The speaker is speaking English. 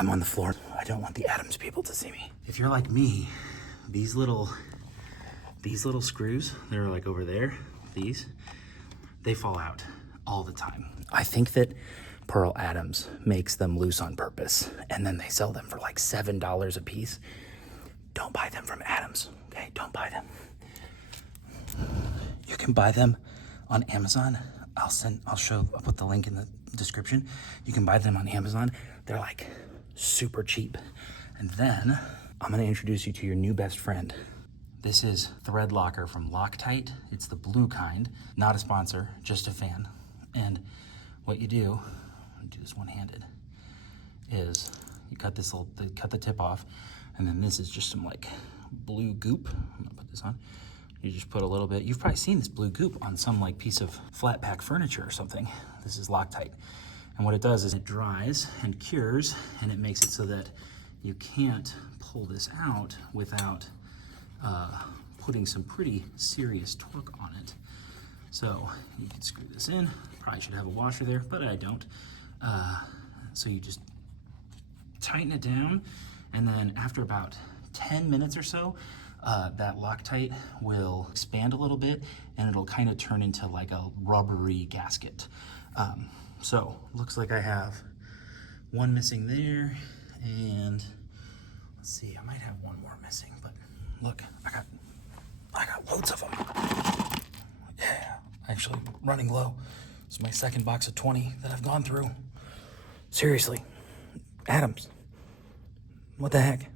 I'm on the floor. I don't want the Adams people to see me. If you're like me, these little screws, they're like over there, they fall out all the time. I think that Pearl Adams makes them loose on purpose, and then they sell them for like $7 a piece. Don't buy them from Adams, okay? Don't buy them. You can buy them on Amazon. I'll put the link in the description. You can buy them on Amazon. They're like super cheap. And then I'm gonna introduce you to your new best friend. This is Thread Locker from Loctite. It's the blue kind, not a sponsor, just a fan. And what you do, I'll do this one-handed, is you cut the tip off, and then this is just some like blue goop. I'm gonna put this on. You just put a little bit, you've probably seen this blue goop on some like piece of flat pack furniture or something. This is Loctite. And what it does is it dries and cures, and it makes it so that you can't pull this out without putting some pretty serious torque on it. So you can screw this in. Probably should have a washer there, but I don't. So you just tighten it down, and then after about 10 minutes or so, that Loctite will expand a little bit, and it'll kind of turn into like a rubbery gasket. So looks like I have one missing there, and let's see, I might have one more missing, but look, I got loads of them. Yeah, actually running low. It's my second box of 20 that I've gone through. Seriously, Adams, what the heck?